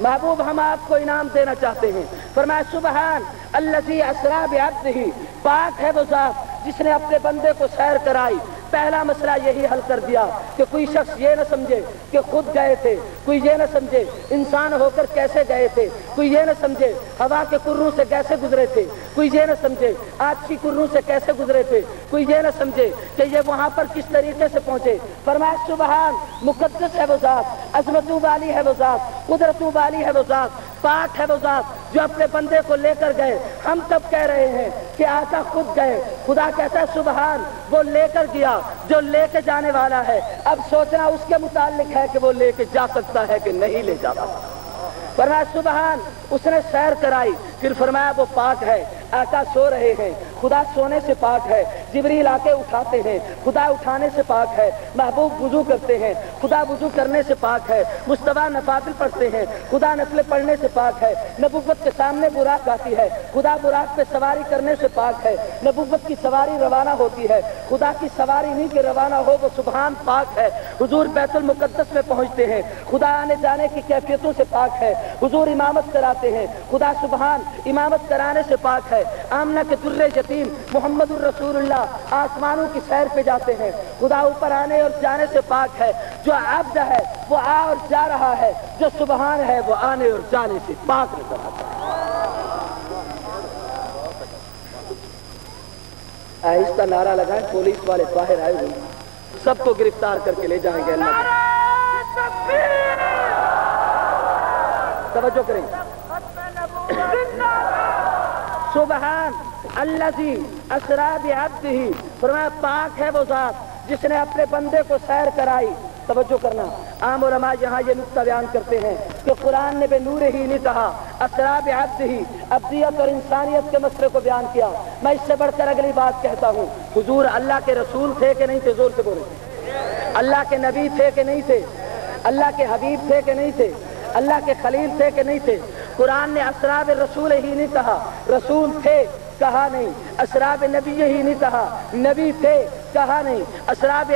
महबूब हम आपको इनाम देना चाहते हैं। फरमाया सुबहान अल्लज़ी अस्रा बिअब्दिही, पाक है वो ज़ात जिसने अपने बंदे को सैर कराई। पहला मसला यही हल कर दिया कि कोई शख्स ये न समझे कि खुद गए थे, कोई ये न समझे इंसान होकर कैसे गए थे, कोई ये न समझे हवा के कुर्रों से कैसे गुजरे थे, कोई ये न समझे आग की कुर्रों से कैसे गुजरे थे, कोई ये न समझे कि ये वहाँ पर किस तरीके से पहुँचे। फरमाया सुबहान मुकद्दस है वो ज़ात, अज़मतों वाली है वो ज़ात, कुदरतों वाली है वो ज़ात, पाक है वो ज़ात जो अपने बंदे को लेकर गए। हम तब कह रहे हैं कि आका खुद गए, खुदा कहता है सुबहान वो लेकर गया जो लेके जाने वाला है। अब सोचना उसके मुतालिक है कि वो लेके जा सकता है कि नहीं ले जा सकता। फरमाया सुबहान उसने सैर कराई, फिर फरमाया वो पाक है। आका सो रहे हैं, खुदा सोने से पाक है। जिब्रील आके उठाते हैं, खुदा उठाने से पाक है। महबूब वुजू करते हैं, खुदा वुजू करने से पाक है। मुस्तफा नफातिल पढ़ते हैं, खुदा नफले पढ़ने से पाक है। नबुव्वत के सामने बुराक आती है, खुदा बुराक पे सवारी करने से पाक है। नबुव्वत की सवारी रवाना होती है, खुदा की सवारी नहीं कि रवाना हो, वो सुबहान पाक है। हुजूर बैतुल मुकद्दस में पहुंचते हैं, खुदा आने जाने की कैफियतों से पाक है। हुजूर इमामत कराते हैं, खुदा सुबहान इमामत कराने से पाक है। आमना के दुर्रे यतीम मोहम्मदुर रसूलुल्लाह आसमानों की सैर पे जाते हैं, खुदा ऊपर आने और जाने से पाक है। जो अब्द है वो आ और जा रहा है, जो सुबहान है वो आने और जाने से पाक नजर आता है। आहिस्ता नारा लगाएं, पुलिस वाले बाहर आए हुए सबको गिरफ्तार करके ले जाएंगे। अल्लाह तवज्जो करें। सुबहान अल्लज़ी अस्रा बिअब्दिही, फरमाया पाक है वो ज़ात जिसने अपने बंदे को सैर कराई। तवज्जो करना, आम उलमा यहाँ ये नुक्ता बयान करते हैं कि कुरान ने बेनूर ही नहीं कहा, अस्रा बिअब्दिही अब्दियत और इंसानियत के मसले को बयान किया। मैं इससे बढ़कर अगली बात कहता हूँ, हुजूर अल्लाह के रसूल थे कि नहीं थे? जोर से बोले। अल्लाह के नबी थे कि नहीं थे? अल्लाह के हबीब थे कि नहीं थे? अल्लाह के खलील थे कि नहीं थे? कुरान ने असराब रसूल ही नहीं कहा, रसूल थे कहा नहीं। असराब नबी ही नहीं कहा, नबी थे कहा नहीं। असराब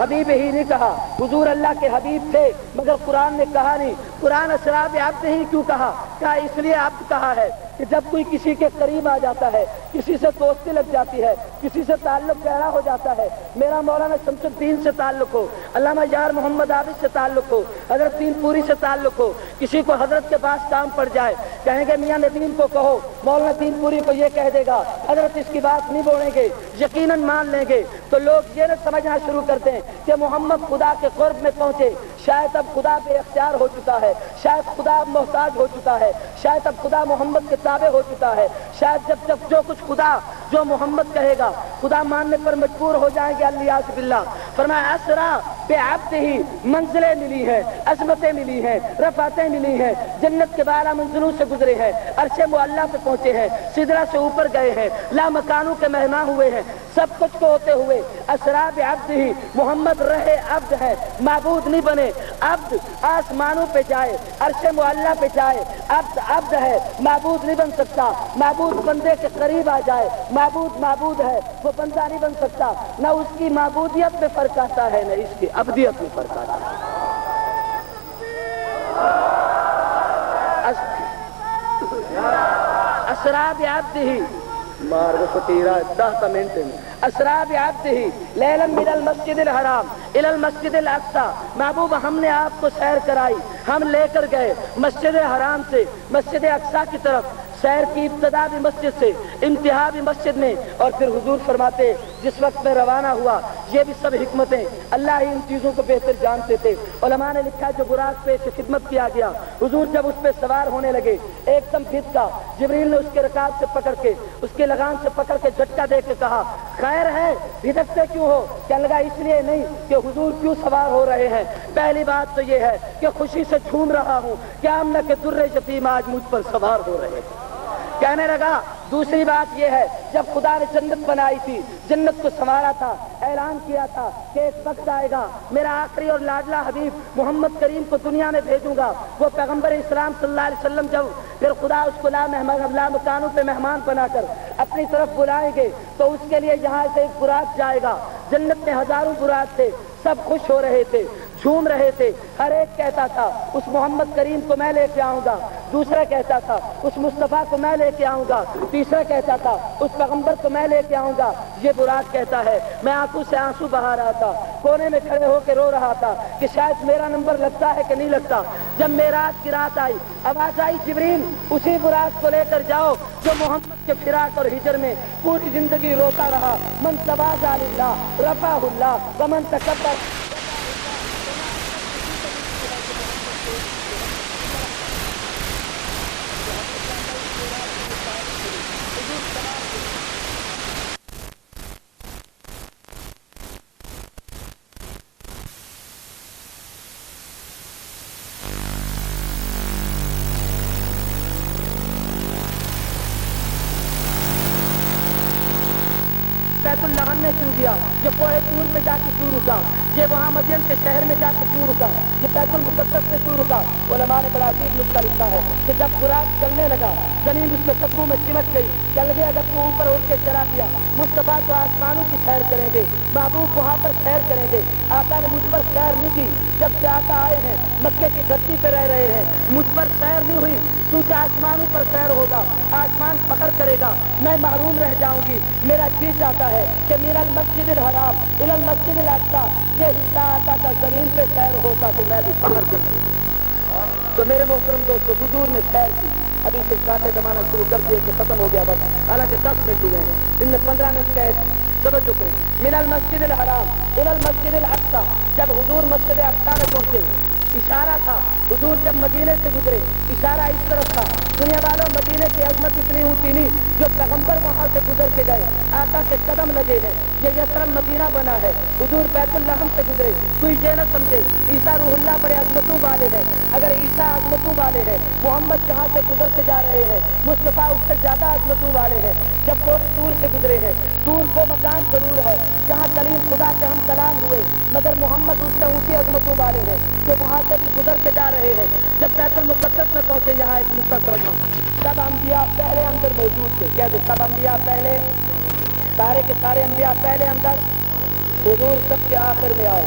हबीब ही नहीं कहा, हुजूर अल्लाह के हबीब थे, मगर कुरान ने कहा नहीं। कुरान असराब अब्द ही क्यों कहा? क्या इसलिए अब्द कहा है कि जब कोई किसी के करीब आ जाता है, किसी से दोस्ती लग जाती है, किसी से ताल्लुक गहरा हो जाता है, मेरा मौलाना शमसुद्दीन से ताल्लुक हो, अल्लामा यार मोहम्मद आबिद से ताल्लुक हो, हजरत दीनपुरी से ताल्लुक हो, किसी को हजरत के पास काम पड़ जाए, कहेंगे मियां नदीम को कहो, मौलाना दीनपुरी को ये कह देगा, हजरत इसकी बात नहीं बोलेंगे, यकीनन मान लेंगे, तो लोग ये न समझना शुरू करते हैं कि मोहम्मद खुदा के कुर्ब में पहुंचे, शायद अब खुदा बेअख्तियार हो चुका है, शायद खुदा मोहताज हो चुका है, शायद अब खुदा मोहम्मद के ताबे हो चुका है, शायद जब जब जो कुछ खुदा जो मोहम्मद कहेगा खुदा मानने पर मजबूर हो जाएंगे। अल्लाह बिल्लाह। फरमाया असरा बिअब्दिही, मंजिलें मिली हैं, अज़मतें मिली हैं, रफ़ातें मिली हैं, जन्नत के 12 मंजिलों से गुजरे हैं, अर्शे मुअल्ला पे पहुंचे हैं, सिदरा से ऊपर गए हैं, ला मकानों के मेहमान हुए हैं, सब कुछ को होते हुए असरा बिअब्दिही, मोहम्मद रहे अब्द है, माबूद नहीं बने। अब्द आसमानों पे जाए, अर्शे मुअल्ला पे जाए, अब्द है, माबूद नहीं बन सकता। माबूद बंदे के करीब आ जाए, माबूद माबूद है, वो बंदा नहीं बन सकता। न उसकी माबूदियत में फर्क आता है, न इसकी अब्दियत में फर्क आता है। असरा बिअब्दिही मार वो फतीरा 10 मिनट में असरा बिअब्दिही लैलन मिनल मस्जिदिल हराम इलल मस्जिदिल अक्सा। महबूब हमने आपको सैर कराई, हम लेकर गए मस्जिद हराम से मस्जिद अक्सा की तरफ। सैर की इब्तिदा भी मस्जिद से, इंतहा भी मस्जिद में, और फिर हुजूर फरमाते जिस वक्त में रवाना हुआ, ये भी सब हिकमतें अल्लाह ही इन चीज़ों को बेहतर जानते थे। उलमा ने लिखा जो बुराक पे खिदमत किया गया, हुजूर जब उस पर सवार होने लगे एकदम भिदका, जिब्रील ने उसके रकाब से पकड़ के, उसके लगाम से पकड़ के झटका दे के कहा खैर है, भिदकते क्यों हो? क्या लगा इसलिए नहीं कि हुजूर क्यों सवार हो रहे हैं। पहली बात तो ये है कि खुशी से झूम रहा हूँ कि आमना के दुर्रे यतीम आज मुझ पर सवार हो रहे हैं, कहने लगा। दूसरी बात यह है, जब खुदा ने जन्नत बनाई थी, जन्नत को संवारा था, ऐलान किया था कि एक वक्त आएगा मेरा आखिरी और लाडला हबीब मोहम्मद करीम को दुनिया में भेजूंगा। वो पैगंबर इस्लाम सल्लल्लाहु अलैहि वसल्लम जब फिर खुदा उसको ला मकानों पे मेहमान बनाकर अपनी तरफ बुलाएंगे, तो उसके लिए यहाँ से एक बुराक जाएगा। जन्नत में हजारों बुराक थे, सब खुश हो रहे थे, جھوم رہے تھے. ہر ایک کہتا تھا اس محمد کریم کو میں لے کے آؤں گا, دوسرا کہتا تھا اس مصطفیٰ کو میں لے کے آؤں گا, تیسرا کہتا تھا اس پیغمبر کو میں لے کے آؤں گا. یہ براق کہتا ہے میں آنکھوں سے آنسو بہا رہا تھا, کونے میں کھڑے ہو کے رو رہا تھا کہ شاید میرا نمبر لگتا ہے کہ نہیں لگتا. جب معراج کی رات آئی, آواز آئی جبریل اسی براق کو لے کر جاؤ جو محمد کے فراق اور ہجر میں پوری زندگی روتا رہا. من تواضع للہ رفعہ اللہ ومن تکبر. بیت اللحم میں کیوں گیا؟ یہ کوہ طور پہ جا کے کیوں رکا؟ یہ وہاں مدین کے شہر میں جا کے کیوں رکا؟ یہ بیت المقدس میں کیوں رکا؟ علماء نے بڑا عجیب نکتہ لکھا ہے کہ جب براق چلنے لگا زمین اس میں قدموں میں چمٹ گئی. چل گیا اگر تو اوپر اٹھ کے چلا گیا. مصطفیٰ تو آسمانوں کی سیر کریں گے, محبوب وہاں پر سیر کریں گے. آقا نے مجھ پر سیر نہیں کی. جب سے آقا آئے ہیں مکے کی دھرتی پہ رہ رہے ہیں, مجھ پر سیر نہیں ہوئی. تو آسمانوں پر سیر ہوگا, آسمان فخر کرے گا, میں محروم رہ جاؤں گی. میرا جی چاہتا ہے کہ من المسجد الحرام الی المسجد الاقصی یہ حصہ آتا تھا زمین پہ سیر ہوتا تو میں بھی فخر کرتا. تو میرے محترم دوستو, حضور نے سیر کی. ابھی سے کاٹے دمانا شروع کر دیے کہ ختم ہو گیا بس, حالانکہ 10 منٹ ہوئے ہیں, ان میں 15 منٹ قید. توجہ کریں, من المسجد الحرام الی المسجد الاقصی. جب حضور مسجد اقصی میں پہنچے, اشارہ تھا حضور جب مدینے سے گزرے, اشارہ اس طرف تھا. دنیا والوں مدینے کی عظمت اتنی اونچی نہیں جو پیغمبر وہاں سے گزر کے گئے, آقا کے قدم لگے ہیں. یہ یثرب مدینہ بنا ہے, حضور بیت اللحم سے گزرے. کوئی یہ نہ سمجھے عیسیٰ روح اللہ بڑے عظمتوں والے ہیں. اگر عیسیٰ عظمتوں والے ہیں, محمد جہاں سے گزر کے جا رہے ہیں, مصطفیٰ اس سے زیادہ عظمتوں والے ہیں. جب کوہ طور سے گزرے ہیں, طور کو مکان ضرور ہے جہاں کلیم خدا سے ہم کلام ہوئے, مگر محمد اس سے اونچی عظمتوں والے ہیں جو وہاں سے بھی گزر کے جا رہے ہیں. جب بیت المقدس میں پہنچے, یہاں ایک نقطہ سمجھنا, سب انبیاء پہلے اندر موجود تھے. کہتے سب انبیاء پہلے, سارے کے سارے انبیاء پہلے اندر, حضور سب کے آخر میں آئے.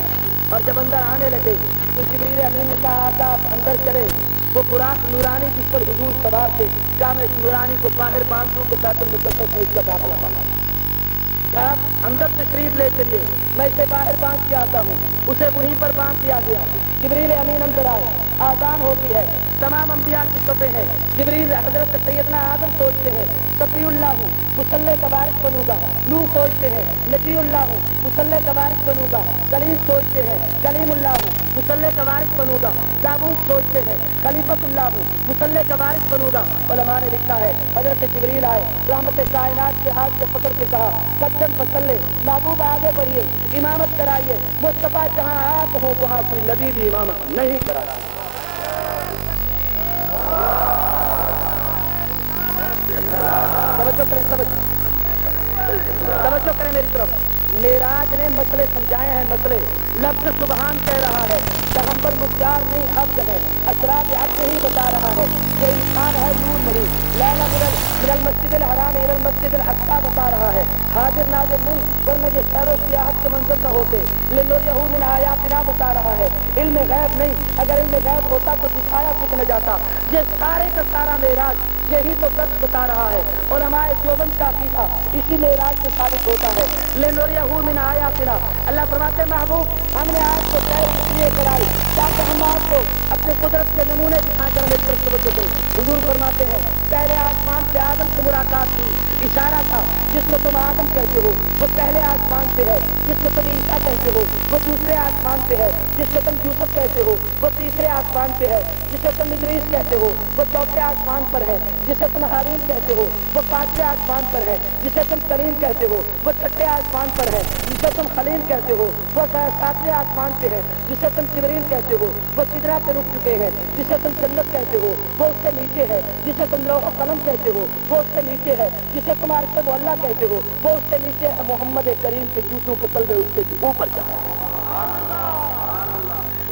اور جب اندر آنے لگے تو جبریل امین نے کہا آقا آپ اندر چلے. وہ براق نورانی جس پر حضور سوار تھے, کیا میں اس نورانی کو باہر باندھ دوں کہ بیت المقدس میں اس کا داخلہ پانا؟ آپ اندر تشریف لے چلیے, میں اسے باہر باندھ کے آتا ہوں. اسے وہیں پر باندھ دیا گیا. جبریل امین اندر آئے, آذان ہوتی ہے, تمام انبیاء کی صفیں ہیں. جبریل حضرت سیدنا آدم سوچتے ہیں صفی اللہ ہوں مصلی کا وارث بنوں گا. نوح سوچتے ہیں نجی اللہ ہوں مصلی کا وارث بنوں گا. کلیم سوچتے ہیں کلیم اللہ ہوں مصلی کا وارث بنوں گا. داؤد سوچتے ہیں خلیفۃ اللہ ہوں مصلی کا وارث بنوں گا. علماء نے لکھا ہے حضرت جبریل آئے, رحمت کائنات کے ہاتھ سے پکڑ کے کہا قدم فصلے, محبوب آگے بڑھیے, امامت کرائیے. مصطفیٰ جہاں آپ ہو وہاں کوئی نبی بھی امامت نہیں کراتا. توجہ کریں میری طرف. معراج نے مسئلے سمجھائے ہیں, مسئلے. لفظ سبحان کہہ رہا ہے, پیغمبر مختار نہیں عبد ہے. اسرار عبد ہی بتا رہا ہے, یہ انسان ہے نور نہیں. لیلا من المسجد الحرام الی المسجد الاقصی بتا رہا ہے, حاضر ناظر نہیں, ورنہ یہ سیر و سیاحت کے منظر نہ ہوتے. لنریہ من آیاتنا بتا رہا ہے, علم غیب نہیں, اگر علم غیب ہوتا تو دکھایا کچھ نہ جاتا. یہ سارے کا سارا معراج یہی تو سچ بتا رہا ہے. علماء دیوبند کا عقیدہ اسی معراج سے ثابت ہوتا ہے. لنریہ من آیاتنا, اللہ فرماتے محبوب ہم نے آپ کو سیر اس لیے کرائی تاکہ ہم آپ کو اپنے قدرت کے نمونے دکھا کر میری طرف توجہ کریں. حضور فرماتے ہیں پہلے آسمان سے آدم سے ملاقات ہوئی, اشارہ تھا جس کو تم آدم کہتے ہو وہ پہلے آسمان پہ ہے, جس کو تم عیسیٰ کہتے ہو وہ دوسرے آسمان پہ ہے, جس کو تم یوسف کہتے ہو وہ تیسرے آسمان پہ ہے, جسے تم ادریس کہتے ہو وہ چوتھے آسمان پر ہے, جسے تم ہارون کہتے ہو وہ 5ویں آسمان پر ہے, جسے تم کلیم کہتے ہو وہ 6ٹھے آسمان پر ہے, جسے تم خلیل کہتے ہو وہ 7ویں آسمان پہ ہے, جسے تم جبریل کہتے ہو وہ سدرہ پہ رک چکے ہیں, جسے تم جنت کہتے ہو وہ اس سے نیچے ہے, جسے تم لوح و قلم کہتے ہو وہ اس سے نیچے ہے, جسے تم عرش معلیٰ کہتے ہو وہ اس سے نیچے ہے. محمد کریم کے جوتوں کے تلوے اس سے اوپر جا رہے ہیں.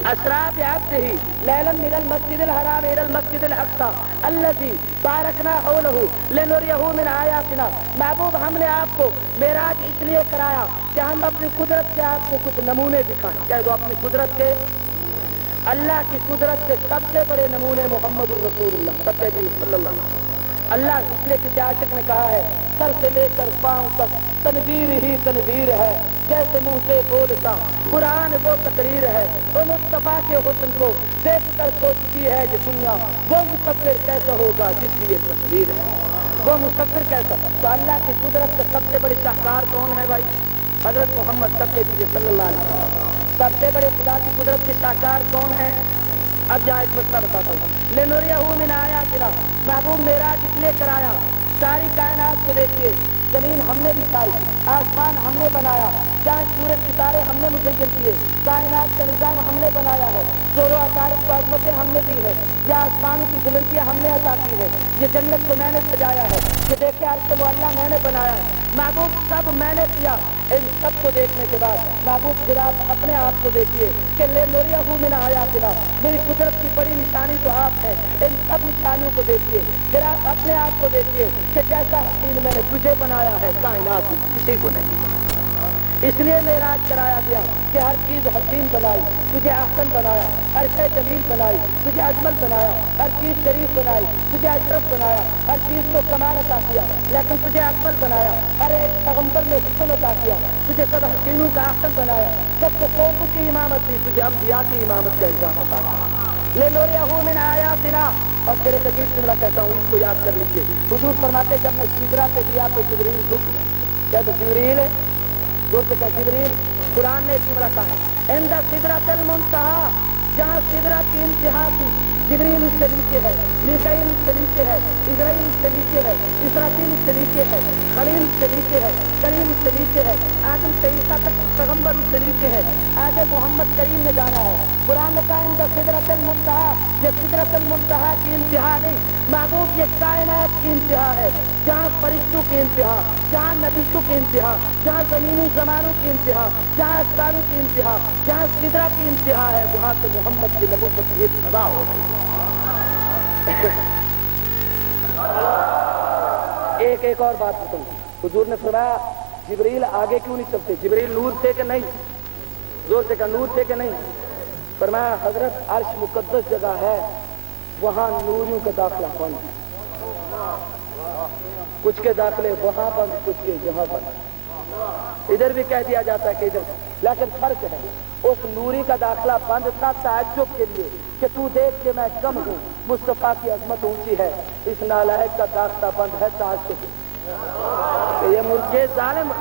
اسرا بعبدہ لیلا من المسجد الحرام الی المسجد الاقصی الذی بارکنا حولہ لنریہ من آیاتنا. محبوب ہم نے آپ کو معراج اس لیے کرایا کہ ہم اپنی قدرت کے آپ کو کچھ نمونے دکھائیں. کہہ دو اپنی قدرت کے अल्लाह की कुदरत के सबसे बड़े नमूने मोहम्मद रसूलुल्लाह सल्लल्लाहु अलैहि वसल्लम। अल्लाह इसलिए किसी आशिक ने कहा है, सर से लेकर पांव तक तनवीर ही तनवीर है, जैसे मुंह से बोलता कुरान वो तकरीर है। वो मुस्तफा के हुस्न को देख कर सोचती है जो दुनिया, वो मुसव्विर कैसा होगा जिसकी ये तस्वीर है, वो मुसव्विर कैसा। तो अल्लाह की कुदरत का सबसे बड़ी शाहकार कौन है भाई? हजरत मोहम्मद सल्लल्लाहु अलैहि वसल्म। सबसे बड़े खुदा की कुदरत के शाहकार कौन है? अब यहाँ एक मसला बताता हूँ। लिनुरियहु मिन आयातिना, महबूब मेराज इसलिए कराया, सारी कायनात को देखिए, जमीन हमने बिछाई, आसमान हमने बनाया, चांद सूरज सितारे हमने मुसय्यर किए, कायनात का निजाम हमने बनाया है, जोरो अतारिफ को अज़मतें हमने दी है, या आसमानों की बुलंदियाँ हमने अता की है, ये जन्नत को मैंने सजाया है, ये देखे अर्श मुअल्ला मैंने बनाया है। महबूब सब मैंने किया। इन सब को देखने के बाद महबूब फिर आप अपने आप को देखिए कि लिनुरियहु मिन आयातिना, मेरी कुदरत की बड़ी निशानी तो आप है। इन सब निशानियों को देखिए, फिर आप अपने आप को देखिए कि जैसा हसीन मैंने तुझे बनाया है कायनात में किसी को नहीं। इसलिए मेराज कराया गया कि हर चीज हसीन बनाई, तुझे अहसन बनाया, हर शय जमील बनाई, तुझे अजमल बनाया, हर चीज शरीफ बनाई, तुझे अशरफ बनाया, हर चीज को कमाल अता किया, लेकिन तुझे अकमल बनाया, हर एक पैगंबर में हुस्न अता किया, तुझे सब हसीनों का अहसन बनाया, सबको कौमों की इमामत दी, तुझे अंबिया की इमामत का इल्जाम अता किया। लिनुरियहु मिन आयातिना। और फिर एक अजीब जुमला कहता हूँ, इसको याद कर लीजिए। हुजूर फरमाते जब मैं सिदरा पे गया तो जिब्रील रुक गया। क्या तो जिब्रील है जोर से क्या जिब्रील? कुरान ने एक जुमला कहा है, इंदा सिदरतुल मुंतहा, जहाँ सिदरा की इंतहा थी, जिब्रील उससे नीचे है, मीकाईल उससे नीचे है, इज़राइल उससे नीचे है, इसराफील उससे नीचे है, खलील उससे नीचे है, कलीम उससे नीचे है, आदम से ईसा तक पैगंबर उससे नीचे है, आगे मोहम्मद करीम में जाना है। कुरान ने कहा इंदा सिदरतुल मुंतहा, ये सिदरतुल मुंतहा की इंतहा नहीं, महबूब ये कायनात की इंतहा है, जहाँ फरिश्तों की इंतहा, जहाँ नबीशों की इंतहा, जहाँ ज़मीनों ज़मानों की इंतहा, जहाँ अस्तारों की इंतहा, जहाँ सिदरा की इंतहा है, वहाँ से मोहम्मद की नबूवत की इब्तिदा हो रही है। एक और बात बताऊँ, हुजूर ने फरमाया जिब्रील आगे क्यों नहीं चलते? जिब्रील नूर थे कि नहीं? जोर से कहा नूर थे कि नहीं? फरमाया हजरत अर्श मुकद्दस जगह है, वहाँ नूरियों का दाखिला बंद, कुछ के दाखिले वहाँ बंद, कुछ के यहाँ बंद। इधर भी कह दिया जाता है कि इधर, लेकिन फर्क है, उस नूरी का दाखिला बंद था ताज्जुब के लिए कि तू देख के मैं कम हूँ, मुस्तफा की अजमत ऊंची है। इस नालायक का दाखिला बंद है ताज्जुब कि ये मुर्गे जालिम।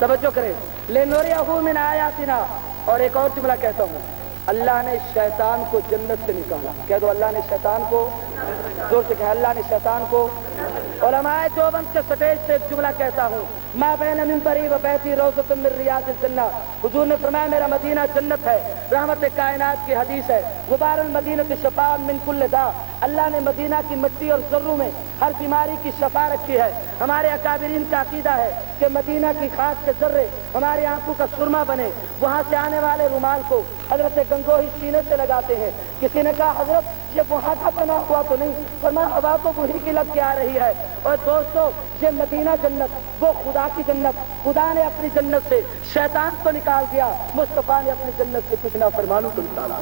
तवज्जो करें, लिनुरियहु मिन आयातिना। और एक और जुमला कहता हूँ, अल्लाह ने शैतान को जन्नत से निकाला। कह दो अल्लाह ने शैतान को, जोर से कहा अल्लाह ने शैतान को। उलमाए देवबंद के स्टेज से एक जुमला कहता हूँ, मा बैन मिंबरी व बैती रौज़तुम मिन रियादिल जन्नह। हुजूर ने फरमाया मेरा मदीना जन्नत है, रहमत कायनात की हदीस है, गुबारुल मदीनति शफाअ मिन कुल्ल दा। अल्लाह ने मदीना की मिट्टी और ज़र्रों में हर बीमारी की शफा रखी है। हमारे अकाबिरीन का अकीदा है कि मदीना की खास के जर्रे हमारी आंखों का सुरमा बने। वहाँ से आने वाले रुमाल को हजरत गंगोही सीने से लगाते हैं। किसी ने कहा हजरत ये वहाँ का बना हुआ तो नहीं, फरमाया हवा तो वही की लग के आ रही है। और दोस्तों ये मदीना जन्नत, वो खुदा की जन्नत, खुदा ने अपनी जन्नत से शैतान को निकाल दिया, मुस्तफा ने अपनी जन्नत से कुछ नाफरमानों को निकाला।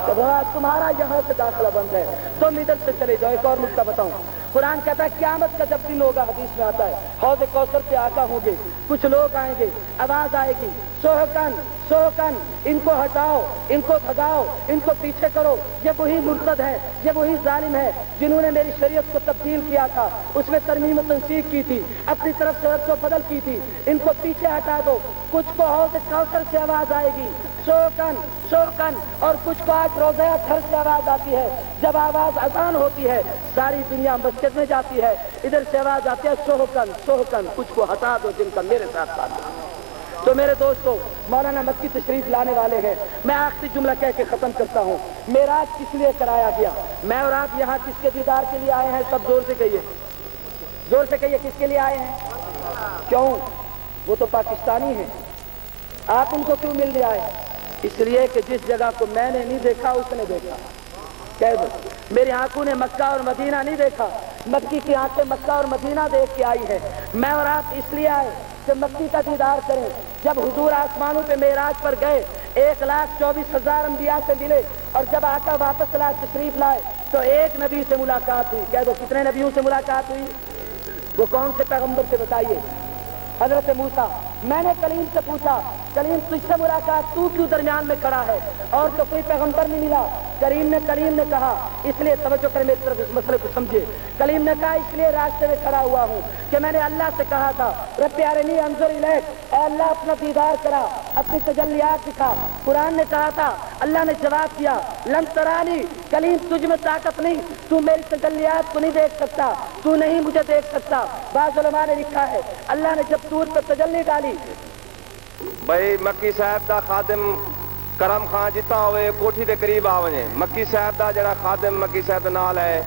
तो तुम्हारा यहाँ से दाखिला बंद है, तुम इधर से चले जाओ। एक और नुक्ता बताऊं, कुरान कहता है क़यामत का जब दिन होगा, हदीस में आता है, हौज़ कौसर पे आका होंगे, कुछ लोग आएंगे, आवाज आएगी सोहकन सोहकन, इनको हटाओ, इनको भगाओ, इनको पीछे करो। ये वही मुर्तद है, ये वही जालिम है जिन्होंने मेरी शरीयत को तब्दील किया था, उसमें तरमीम तंसीख की थी, अपनी तरफ शरीयत को बदल की थी, इनको पीछे हटा दो। कुछ को हौज़ कौसर से आवाज आएगी सोहकन सोहकन, और कुछ को आज रोज़ा थर से आवाज आती है। जब आवाज अजान होती है सारी दुनिया मस्जिद में जाती है, इधर से आवाज आती है सोहकन सोहकन, कुछ को हटा दो जिनका मेरे साथ साथ। तो मेरे दोस्तों, मौलाना मक्की तशरीफ लाने वाले हैं। मैं आखिरी जुमला कह के खत्म करता हूँ। मेराज किस लिए कराया गया? मैं और आप यहाँ किसके दीदार के लिए आए हैं? सब जोर से कहिए, जोर से कहिए, किसके लिए आए हैं? क्यों? वो तो पाकिस्तानी हैं, आप उनको क्यों मिलने आए? इसलिए कि जिस जगह को मैंने नहीं देखा उसने देखा। कह दो, मेरी आंखों ने मक्का और मदीना नहीं देखा, मक्की की आंखें मक्का और मदीना देख के आई है। मैं और आप इसलिए आए کہ مکی کا دیدار کریں۔ جب حضور آسمانوں پہ معراج پر گئے 1,24,000 انبیاء سے ملے، اور جب آقا واپس لائے تشریف لائے تو ایک نبی سے ملاقات ہوئی۔ کہہ دو کتنے نبیوں سے ملاقات ہوئی؟ وہ کون سے پیغمبر سے بتائیے؟ حضرت موسیٰ۔ میں نے کلیم سے پوچھا کلیم تجھ سے ملاقات تو کیوں درمیان میں کھڑا ہے؟ اور تو کوئی پیغمبر نہیں ملا۔ کلیم نے کہا اس لیے توجہ کریں میری طرف، اس مسئلے کو سمجھے۔ کلیم نے کہا اس لیے راستے میں کھڑا ہوا ہوں کہ میں نے اللہ سے کہا تھا رب ارنی انظر الیک، اے اللہ اپنا دیدار کرا، اپنی تجلیات دکھا۔ قرآن نے کہا تھا، اللہ نے جواب دیا لن ترانی، کلیم تجھ میں طاقت نہیں، تو میری تجلیات کو نہیں دیکھ سکتا، تو نہیں مجھے دیکھ سکتا۔ بعض علماء نے لکھا ہے اللہ نے جب طور پر تجلی ڈالی۔ بھائی مکی صاحب دا خادم کرم خان جتنا ہوئے کوٹھی دے قریب آ وجے، مکی صاحب دا جڑا خادم مکی صاحب دے نال ہے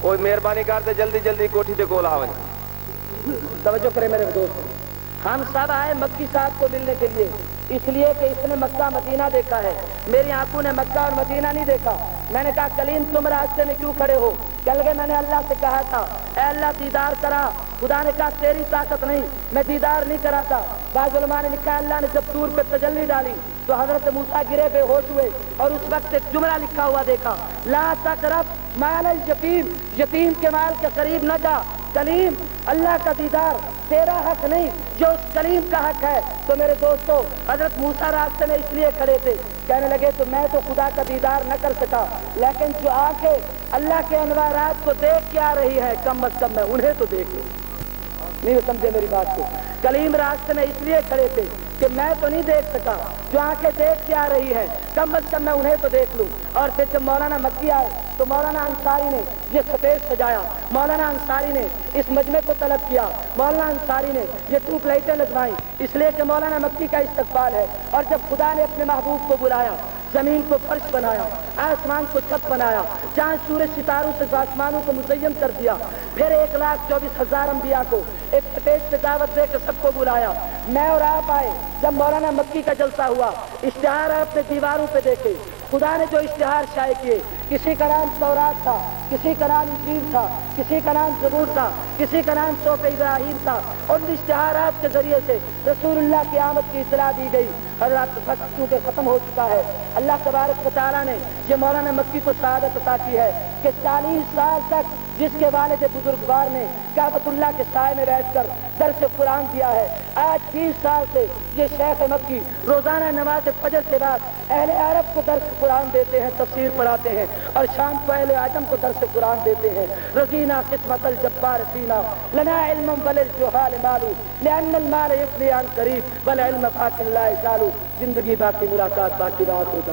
کوئی مہربانی کر دے جلدی جلدی کوٹھی دے کول آ وجے۔ توجہ کرے میرے دوست، ہم سب آئے مکی صاحب کو ملنے کے لیے، اس لیے کہ اس نے مکہ مدینہ دیکھا ہے، میری آنکھوں نے مکہ اور مدینہ نہیں دیکھا۔ میں نے کہا کلیم تم راستے میں کیوں کھڑے ہو؟ کہنے لگے میں نے اللہ سے کہا تھا اے اللہ دیدار کرا، خدا نے کہا تیری طاقت نہیں، میں دیدار نہیں کرا تھا۔ بعض علماء نے لکھا اللہ نے جب طور پہ تجلی ڈالی تو حضرت موسیٰ گرے بے ہوش ہوئے، اور اس وقت ایک جملہ لکھا ہوا دیکھا لا تقرب مال الیتیم، یتیم کے مال کے قریب نہ جا۔ کلیم اللہ کا دیدار تیرا حق نہیں، جو اس کلیم کا حق ہے۔ تو میرے دوستو حضرت موسیٰ راستے میں اس لیے کھڑے تھے، کہنے لگے تو میں تو خدا کا دیدار نہ کر سکا، لیکن جو آنکھیں اللہ کے انوارات کو دیکھ کے آ رہی ہے کم از کم میں انہیں تو دیکھ لوں۔ نہیں سمجھے میری بات کو؟ کلیم راستے میں اس لیے کھڑے تھے کہ میں تو نہیں دیکھ سکا، جو آنکھیں دیکھ کے آ رہی ہے کم از کم میں انہیں تو دیکھ لوں۔ اور پھر جب مولانا مکی آئے تو مولانا انصاری نے یہ سٹیج سجایا، مولانا انصاری نے اس مجمع کو طلب کیا، مولانا انصاری نے یہ ٹوب لائٹیں لگوائیں، اس لیے کہ مولانا مکی کا استقبال ہے۔ اور جب خدا نے اپنے محبوب کو بلایا، زمین کو فرش بنایا، آسمان کو چھت بنایا، چاند سورج ستاروں سے آسمانوں کو مزین کر دیا، پھر 1,24,000 انبیاء کو ایک سٹیج پہ دعوت دے کے سب کو بلایا، میں اور آپ آئے۔ جب مولانا مکی کا جلسہ ہوا، اشتہار آپ نے دیواروں پہ دیکھے، خدا نے جو اشتہار شائع کیے، کسی کا نام تورات تھا، کسی کا نام انجیل تھا، کسی کا نام زبور تھا، کسی کا نام صحف ابراہیم تھا۔ ان اشتہارات کے ذریعے سے رسول اللہ کی آمد کی اطلاع دی گئی۔ حضرات وقت چونکہ ختم ہو چکا ہے، اللہ تبارک و تعالیٰ نے یہ مولانا مکی کو سعادت عطا کی ہے کہ 40 سال تک جس کے والد بزرگوار نے کعبۃ اللہ کے سائے میں بیٹھ کر درس قرآن دیا ہے، آج 20 سال سے یہ شیخ مکی روزانہ نماز فجر کے بعد اہل عرب کو درس قرآن دیتے ہیں، تفسیر پڑھاتے ہیں، اور شام کو اہل عجم کو درس قرآن دیتے ہیں۔ رضینا قسمت الجبار فینا لنا علم وللجہال مالو لأن المال یفنی عن قریب والعلم باق لا یزال۔ زندگی باقی، ملاقات باقی، بات ہوتا